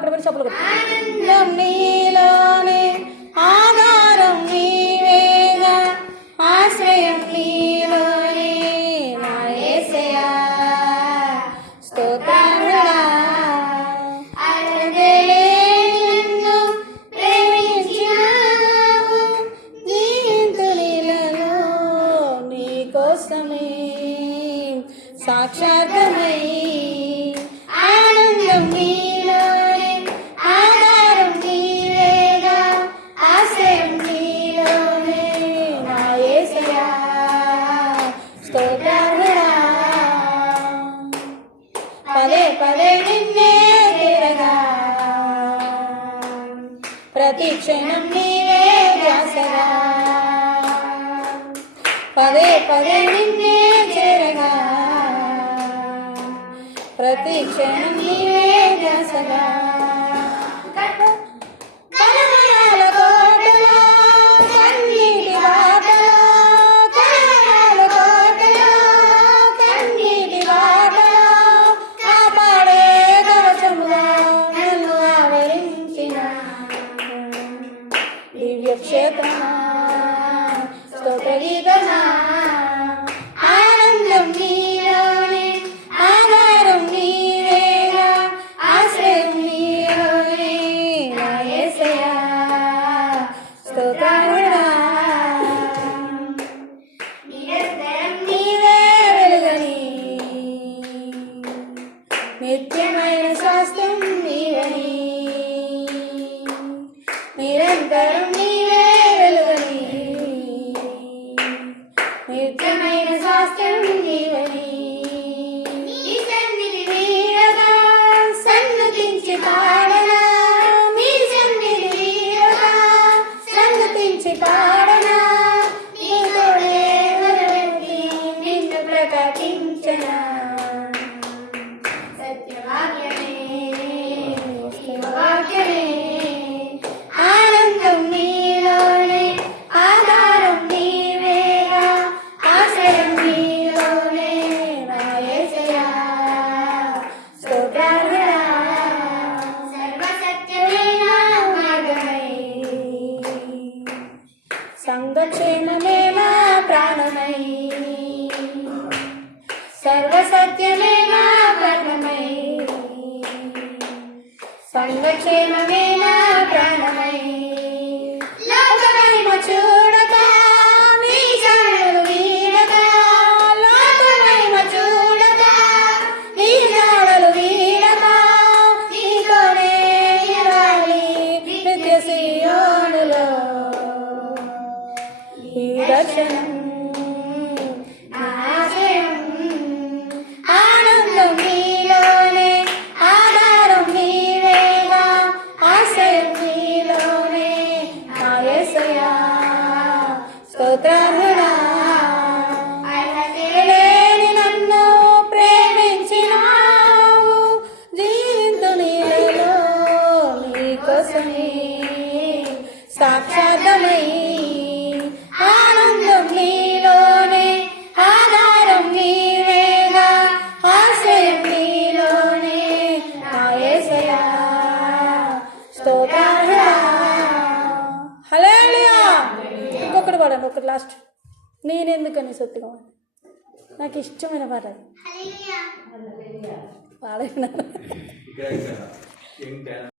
అక్కడ పెట్టి చెప్పులు నీలోనే ఆధారం నీవేగా ఆశ్రయం నీలోనే నా యేసయ్యా స్తోత్రములా నన్ను ప్రేమించినావు జీవితులలో నీ కోసమే సాక్షాత్మై ఆనందం నీలోనే ఆధారం నీవేగా ఆశ్రయం నీలోనే నా యేసయ్యా స్తోత్రములా పదే పదే నిన్నే తిరగా ప్రతి క్షణం నీవే ధ్యాసగా పదే పదే నిన్నే చేరగా ప్రతి క్షణం నీవే ధ్యాసగా కలవరాల కోటలో కన్నీటి బాటలో కలవరాల కోటలో కన్నీటి బాటలో కాపాడే కవచముగా నన్ను ఆవరించిన దివ్య క్షేత్రమా స్తోత్ర గీతమా ఆనందం నీలోనే ఆధారం నీవేగా ఆశ్రయం నీలోనే నా యేసయ్యా స్తోత్రములా నీవే వెలుగని నిత్యమైన స్వాస్థ్యం నీవని నిరంతరం నీవే వెలుగని నిత్యమైన స్వాస్థ్యం నీవని నీ సన్నిధి వీరగా సన్నతించి పాడనా నీ సన్నిధి వీరగా సన్నతించి పాడనా నీ తోడే వరవెత్తి నిన్ను ప్రకటించనా సత్యవాక్యమే శివవాక్యమే ఆనందం నీలోనే ఆధారం నీవేగా ఆశ్రయం నీలోనే నా యేసయ్యా స్తోత్రములా సర్వసత్యమైన మార్గమై సంఘక్షేమమే నా ప్రాణమై సర్వసత్యమే నా ప్రాణమై సంఘక్షేమమే నా ప్రాణమై లోకమహిమ చూడగా నీ జాడలు వీడగా లోకమహిమ చూడగా నీ జాడలు వీడగా నీతోనే ఇరాలి నిత్య సీయోనులో ఈ దర్శనం నా ఆశయం ఆనందం నీలోనే ఆధారం నీవేగా ఆశ్రయం నీలోనే నా యేసయ్యా స్తోత్రములా లేని నన్ను ప్రేమించినావు జీవితునిలో నీ కోసమే సాక్షాత్మై ఆనందం నీలోనే ఆధారం నీవేగా ఆశ్రయం నీలోనే నా యేసయ్యా స్తోత్రములా హల్లెలూయా ఇంకొకటి పాడండి ఒకటి లాస్ట్ నేనెందుకని సొత్తుగా నాకు ఇష్టమైన పాట అది పాడైనా